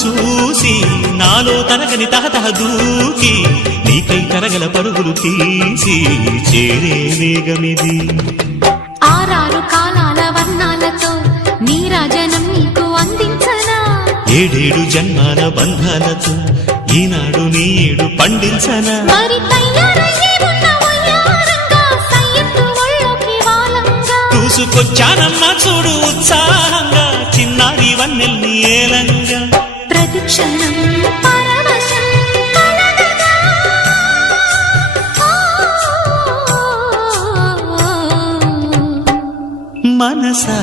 చూసి నాలో తరగని తహతహ దూకి నీకై తరగల పరుగులు తీసి చేరే వేగమిది. ఆరారు కాలాల వర్ణాలతో నీరాజనం నీకు అందించనా, ఏడేడు జన్మాల బంధాలతో ఈనాడు నీడు పండించనా. మరి తయారయ్యే ఉన్న వయ్యారంగా సయ్యత్తు ఒళ్ళోకి వాలంగా చూసుకొచ్చానమ్మా చూడు ఉత్సాహంగా చిన్నారి వన్నెల్ని ఏలంగా. ప్రతిక్షణం పరవశం కలగగా. మనసా